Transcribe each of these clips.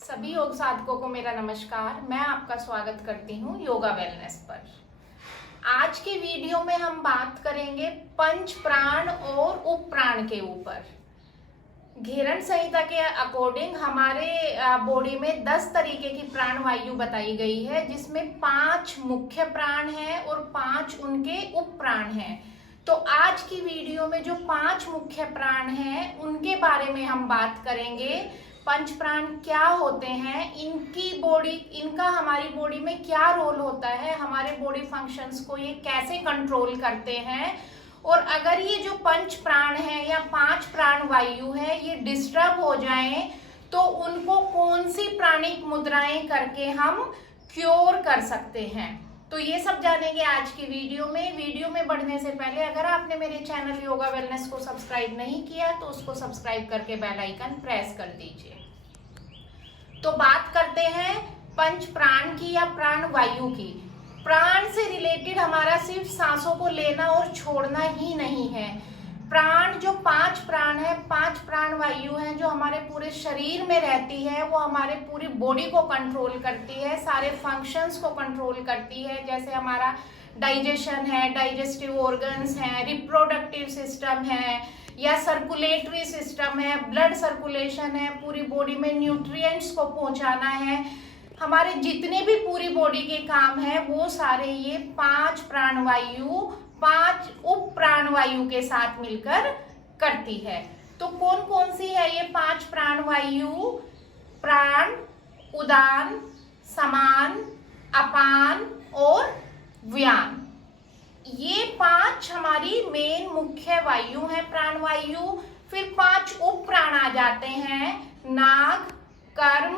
सभी योग साधकों को मेरा नमस्कार। मैं आपका स्वागत करती हूँ योगा वेलनेस पर। आज के वीडियो में हम बात करेंगे पंच प्राण और उप प्राण के ऊपर। घेरन संहिता के अकॉर्डिंग हमारे बॉडी में 10 तरीके की प्राण वायु बताई गई है, जिसमें 5 मुख्य प्राण हैं और 5 उनके उप प्राण हैं। तो आज की वीडियो में जो 5 मुख्य प्राण हैं उनके बारे में हम बात करेंगे। पंच प्राण क्या होते हैं, इनका हमारी बॉडी में क्या रोल होता है, हमारे बॉडी फंक्शंस को ये कैसे कंट्रोल करते हैं, और अगर ये जो पंच प्राण है या 5 प्राण वायु है ये डिस्टर्ब हो जाएं तो उनको कौन सी प्राणिक मुद्राएं करके हम क्योर कर सकते हैं। तो ये सब जानेंगे आज की वीडियो में। वीडियो में बढ़ने से पहले अगर आपने मेरे चैनल योगा वेलनेस को सब्सक्राइब नहीं किया तो उसको सब्सक्राइब करके बेल आइकन प्रेस कर दीजिए। तो बात करते हैं पंच प्राण की या प्राण वायु की। प्राण से रिलेटेड हमारा सिर्फ सांसों को लेना और छोड़ना ही नहीं है। प्राण जो 5 प्राण है, 5 प्राण वायु हैं जो हमारे पूरे शरीर में रहती है, वो हमारे पूरी बॉडी को कंट्रोल करती है, सारे फंक्शंस को कंट्रोल करती है। जैसे हमारा डाइजेशन है, डाइजेस्टिव ऑर्गन्स हैं, रिप्रोडक्टिव सिस्टम है या सर्कुलेटरी सिस्टम है, ब्लड सर्कुलेशन है, पूरी बॉडी में न्यूट्रिएंट्स को पहुंचाना है, हमारे जितने भी पूरी बॉडी के काम है वो सारे ये 5 प्राण वायु 5 उप प्राण वायु के साथ मिलकर करती है। तो कौन कौन सी है ये 5 प्राण वायु? प्राण, उदान, समान, अपान और व्यान। ये 5 हमारी मेन मुख्य वायु है प्राण वायु। फिर 5 उप प्राण आ जाते हैं, नाग, कर्म,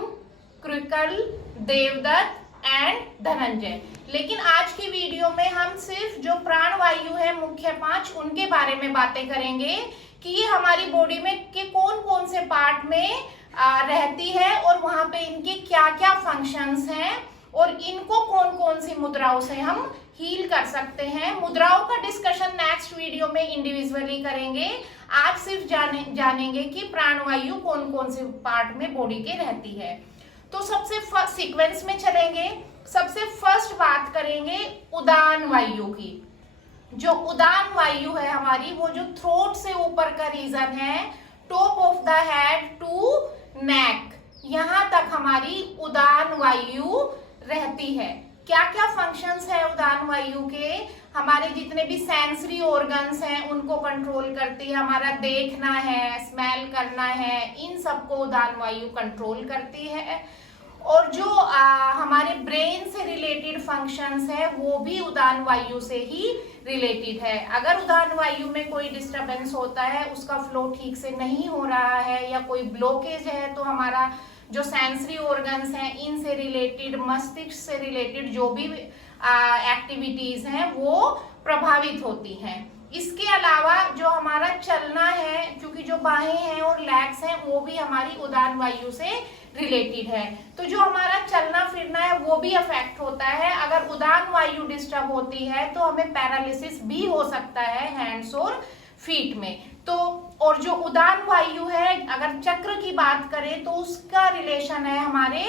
कृकल, देवदत्त एंड धनंजय। लेकिन आज की वीडियो में हम सिर्फ जो प्राण वायु है मुख्य 5 उनके बारे में बातें करेंगे कि ये हमारी बॉडी में के कौन कौन से पार्ट में रहती है और वहां पे इनके क्या क्या फंक्शंस हैं और इनको कौन कौन सी मुद्राओं से हम हील कर सकते हैं। मुद्राओं का डिस्कशन नेक्स्ट वीडियो में इंडिविजुअली करेंगे। आज सिर्फ जानेंगे कि प्राण वायु कौन कौन से पार्ट में बॉडी के रहती है। तो सबसे फर्स्ट सीक्वेंस में चलेंगे। सबसे फर्स्ट बात करेंगे उदान वायु की। जो उदान वायु है हमारी, वो जो थ्रोट से ऊपर का रीजन है, top of the head to neck, यहां तक हमारी उदान वायु रहती है। क्या क्या फंक्शंस है उदान वायु के? हमारे जितने भी सेंसरी ऑर्गन्स हैं उनको कंट्रोल करती है। हमारा देखना है, स्मेल करना है, इन सबको उदान वायु कंट्रोल करती है। और जो हमारे ब्रेन से रिलेटेड फंक्शंस है वो भी उदान वायु से ही रिलेटेड है। अगर उदान वायु में कोई डिस्टरबेंस होता है, उसका फ्लो ठीक से नहीं हो रहा है या कोई ब्लॉकेज है, तो हमारा जो सेंसरी ऑर्गन्स हैं इनसे रिलेटेड, मस्तिष्क से रिलेटेड जो भी एक्टिविटीज हैं वो प्रभावित होती हैं। इसके अलावा जो हमारा चलना है, क्योंकि जो बाहें हैं और लेग्स हैं वो भी हमारी उदान वायु से रिलेटेड है, तो जो हमारा चलना फिरना है वो भी अफेक्ट होता है। अगर उदान वायु डिस्टर्ब होती है तो हमें पैरालिसिस भी हो सकता है हैंड्स और फीट में। तो और जो उदान वायु है, अगर चक्र की बात करें तो उसका रिलेशन है हमारे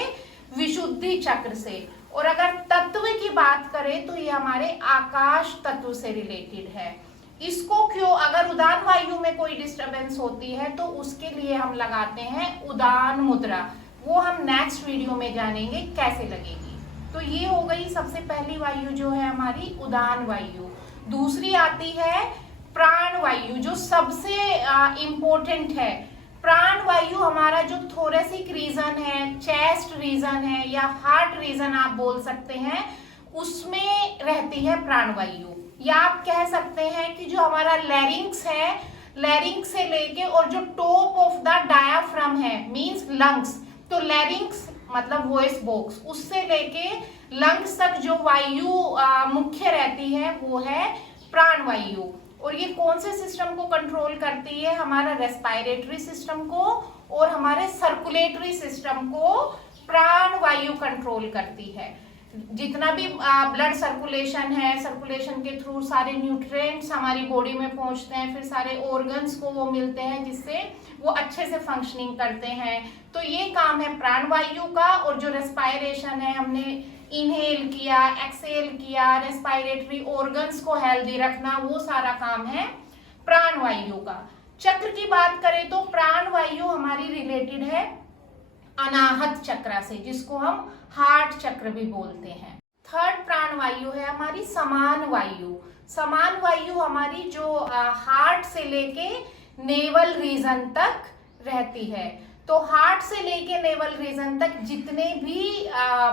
विशुद्धि चक्र से। और अगर तत्व की बात करें तो ये हमारे आकाश तत्व से रिलेटेड है। इसको क्यों, अगर उदान वायु में कोई डिस्टरबेंस होती है तो उसके लिए हम लगाते हैं उदान मुद्रा। वो हम नेक्स्ट वीडियो में जानेंगे कैसे लगेगी। तो ये हो गई सबसे पहली वायु जो है हमारी उदान वायु। दूसरी आती है प्राण वायु, जो सबसे इम्पोर्टेंट है। प्राण वायु हमारा जो थोरेसिक रीजन है, चेस्ट रीजन है या हार्ट रीजन आप बोल सकते हैं, उसमें रहती है प्राण वायु। या आप कह सकते हैं कि जो हमारा लैरिंक्स है, लैरिंक्स से लेके और जो टॉप ऑफ द डायाफ्राम है मींस लंग्स, तो लैरिंक्स मतलब वॉइस बॉक्स, उससे लेके लंग्स तक जो वायु मुख्य रहती है वो है प्राण वायु। और ये कौन से सिस्टम को कंट्रोल करती है? हमारा रेस्पिरेटरी सिस्टम को और हमारे सर्कुलेटरी सिस्टम को प्राण वायु कंट्रोल करती है। जितना भी ब्लड सर्कुलेशन है, सर्कुलेशन के थ्रू सारे न्यूट्रिएंट्स हमारी बॉडी में पहुंचते हैं, फिर सारे ऑर्गन्स को वो मिलते हैं जिससे वो अच्छे से फंक्शनिंग करते हैं। तो ये काम है प्राणवायु का। और जो रेस्पायरेशन है, हमने इनहेल किया, एक्सहेल किया, रेस्पायरेटरी ऑर्गन्स को हेल्दी रखना, वो सारा काम है प्राणवायु का। चक्र की बात करें तो प्राणवायु हमारी रिलेटेड है अनाहत चक्र से, जिसको हम हार्ट चक्र भी बोलते हैं। थर्ड प्राणवायु है हमारी समान वायु। समान वायु हमारी जो हार्ट से लेके नेवल रीजन तक रहती है। तो हार्ट से लेके नेवल रीजन तक जितने भी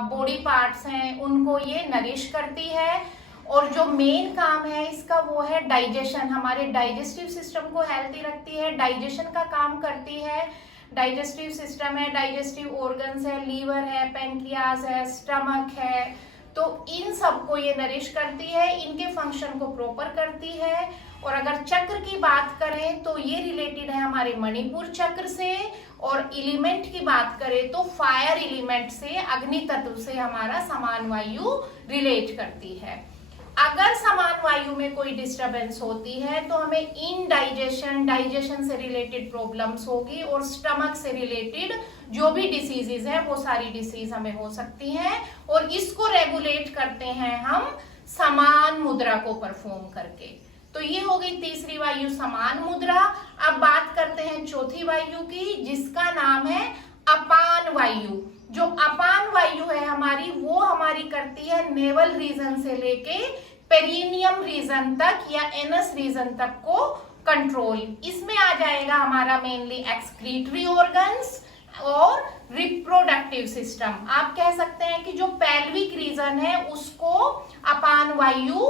बॉडी पार्ट्स हैं उनको ये नरिश करती है। और जो मेन काम है इसका वो है डाइजेशन, हमारे डाइजेस्टिव सिस्टम को हेल्दी रखती है, डाइजेशन का काम करती है। डाइजेस्टिव सिस्टम है, डाइजेस्टिव ऑर्गन्स है, लीवर है, पेंक्रियाज है, स्टमक है, तो इन सबको ये नरिश करती है, इनके फंक्शन को प्रॉपर करती है। और अगर चक्र की बात करें तो ये रिलेटेड है हमारे मणिपुर चक्र से। और एलिमेंट की बात करें तो फायर एलिमेंट से, अग्नि तत्व से हमारा समान वायु रिलेट करती है। अगर समान वायु में कोई डिस्टरबेंस होती है तो हमें इनडाइजेशन, डाइजेशन से रिलेटेड प्रॉब्लम्स होगी, और स्टमक से रिलेटेड जो भी डिसीजेज है वो सारी डिसीज हमें हो सकती हैं। और इसको रेगुलेट करते हैं हम समान मुद्रा को परफॉर्म करके। तो ये हो गई तीसरी वायु समान मुद्रा। अब बात करते हैं चौथी वायु की, जिसका नाम है अपान वायु। जो अपान वायु है हमारी, वो हमारी करती है नेवल रीजन से लेके पेरिनियम रीजन तक या एनस रीजन तक को कंट्रोल। इसमें आ जाएगा हमारा मेनली एक्सक्रीटरी ऑर्गन्स और रिप्रोडक्टिव सिस्टम। आप कह सकते हैं कि जो पेल्विक रीजन है उसको अपान वायु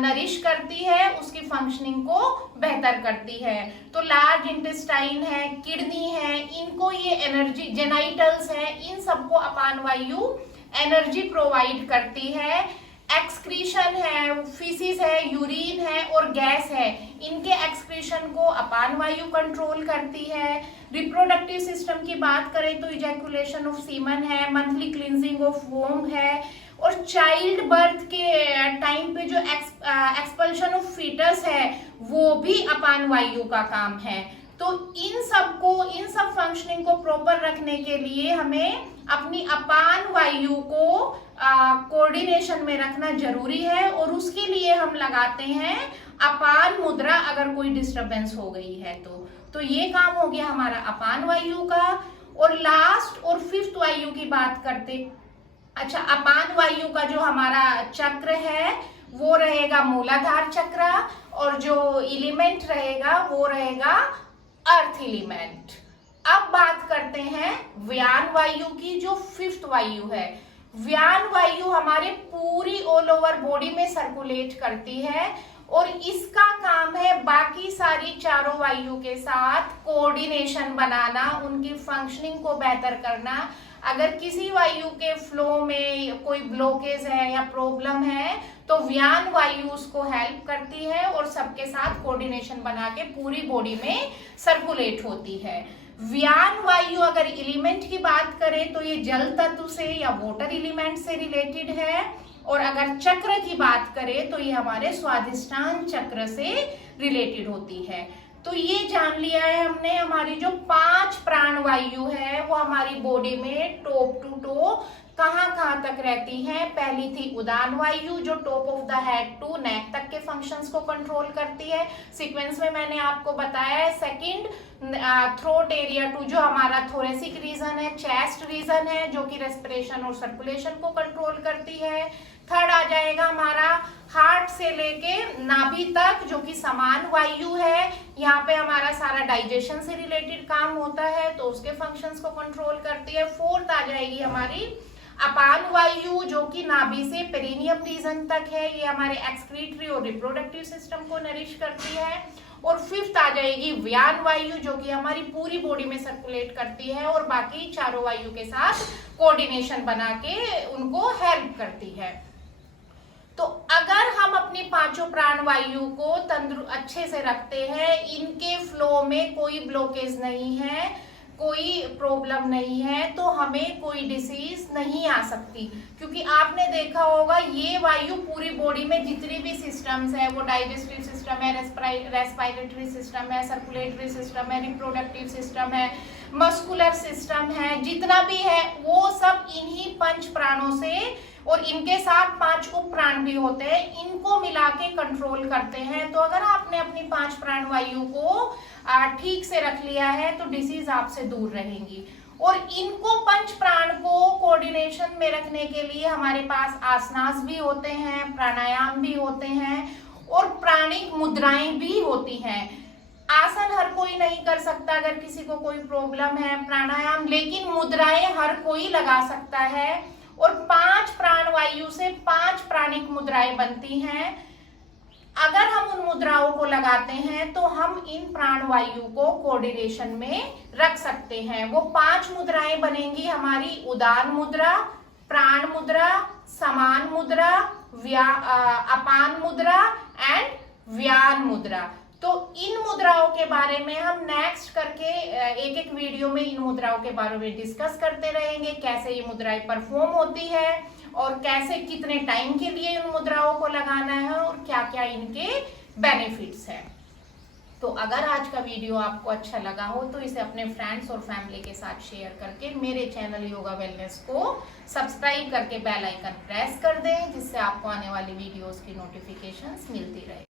नरिश करती है, उसकी फंक्शनिंग को बेहतर करती है। तो लार्ज इंटेस्टाइन है, किडनी है, इनको ये एनर्जी, जेनाइटल्स है, इन सबको अपान वायु एनर्जी प्रोवाइड करती है। एक्सक्रीशन है, फीसिस है, यूरिन है और गैस है, इनके एक्सक्रीशन को अपान वायु कंट्रोल करती है। रिप्रोडक्टिव सिस्टम की बात करें तो इजैकुलेशन ऑफ सीमन है, मंथली क्लींजिंग ऑफ वोम है, और चाइल्ड बर्थ के टाइम पे जो एक्सपल्शन ऑफ फीटस है वो भी अपान वायु का काम है। तो इन सब फंक्शनिंग को प्रॉपर रखने के लिए हमें अपनी अपान वायु को कोऑर्डिनेशन में रखना जरूरी है, और उसके लिए हम लगाते हैं अपान मुद्रा अगर कोई डिस्टरबेंस हो गई है तो ये काम हो गया हमारा अपान वायु का। और लास्ट और फिफ्थ वायु की बात करते, अच्छा, अपान वायु का जो हमारा चक्र है वो रहेगा मूलाधार चक्र, और जो एलिमेंट रहेगा वो रहेगा अर्थ एलिमेंट। अब बात करते हैं व्यान वायु की, जो फिफ्थ वायु है। व्यान वायु हमारे पूरी ऑल ओवर बॉडी में सर्कुलेट करती है, और इसका काम है बाकी सारी चारों वायु के साथ कोऑर्डिनेशन बनाना, उनकी फंक्शनिंग को बेहतर करना। अगर किसी वायु के फ्लो में कोई ब्लॉकेज है या प्रॉब्लम है तो व्यान वायु उसको हेल्प करती है और सबके साथ कोऑर्डिनेशन बना के पूरी बॉडी में सर्कुलेट होती है। व्यान वायु अगर एलिमेंट की बात करें तो ये जल तत्व से या वाटर एलिमेंट से रिलेटेड है, और अगर चक्र की बात करें तो ये हमारे स्वादिष्टान चक्र से रिलेटेड होती है। तो ये जान लिया है हमने, हमारी जो 5 प्राण वायु है वो हमारी बॉडी में टॉप टू टो कहाँ तक रहती हैं। पहली थी उदान वायु, जो top of the head to neck तक के फंक्शंस को कंट्रोल करती है। सीक्वेंस में मैंने आपको बताया है। सेकंड थ्रोट एरिया टू, जो हमारा थोरेसिक रीजन है, चेस्ट रीजन है, जो कि रेस्पिरेशन और सर्कुलेशन को कंट्रोल करती है। थर्ड आ जाएगा हमारा हार्ट से लेके नाभि तक, जो कि समान वायु है। यहाँ पे हमारा सारा डाइजेशन से रिलेटेड काम होता है, तो उसके फंक्शंस को कंट्रोल करती है। फोर्थ आ जाएगी हमारी अपान वायु, जो कि नाभि से पेरिनियम रीजन तक है, ये हमारे एक्सक्रीटरी और रिप्रोडक्टिव सिस्टम को नरिश करती है। और फिफ्थ आ जाएगी व्यान वायु, जो कि हमारी पूरी बॉडी में सर्कुलेट करती है और बाकी चारों वायु के साथ कोऑर्डिनेशन बना के उनको हेल्प करती है। तो अगर हम अपनी 5 प्राण वायु को अच्छे से रखते हैं, इनके फ्लो में कोई ब्लॉकेज नहीं है, कोई प्रॉब्लम नहीं है तो हमें कोई डिसीज नहीं आ सकती, क्योंकि आपने देखा होगा ये वायु पूरी बॉडी में जितनी भी सिस्टम्स है, वो डाइजेस्टिव सिस्टम है, रेस्पिरेटरी सिस्टम है, सर्कुलेटरी सिस्टम है, रिप्रोडक्टिव सिस्टम है, मस्कुलर सिस्टम है, जितना भी है वो सब इन्हीं पंच प्राणों से, और इनके साथ 5 उप प्राण भी होते हैं, इनको मिला के कंट्रोल करते हैं। तो अगर आपने अपनी 5 प्राण वायु को ठीक से रख लिया है तो डिसीज आपसे दूर रहेंगी। और इनको पंच प्राण को कोऑर्डिनेशन में रखने के लिए हमारे पास आसनास भी होते हैं, प्राणायाम भी होते हैं और प्राणिक मुद्राएं भी होती हैं। आसन हर कोई नहीं कर सकता अगर किसी को कोई प्रॉब्लम है, प्राणायाम, लेकिन मुद्राएं हर कोई लगा सकता है। और 5 प्राण वायु से 5 प्राणिक मुद्राएं बनती हैं। अगर हम उन मुद्राओं को लगाते हैं तो हम इन प्राण वायु को कोऑर्डिनेशन में रख सकते हैं। वो 5 मुद्राएं बनेंगी हमारी: उदान मुद्रा, प्राण मुद्रा, समान मुद्रा, अपान मुद्रा एंड व्यान मुद्रा। तो इन मुद्राओं के बारे में हम नेक्स्ट करके एक एक वीडियो में इन मुद्राओं के बारे में डिस्कस करते रहेंगे, कैसे ये मुद्राएं परफॉर्म होती है और कैसे कितने टाइम के लिए इन मुद्राओं को लगाना है और क्या क्या इनके बेनिफिट्स हैं। तो अगर आज का वीडियो आपको अच्छा लगा हो तो इसे अपने फ्रेंड्स और फैमिली के साथ शेयर करके मेरे चैनल योगा वेलनेस को सब्सक्राइब करके बेल आइकन प्रेस कर दें, जिससे आपको आने वाली वीडियोस की नोटिफिकेशंस मिलती रहे।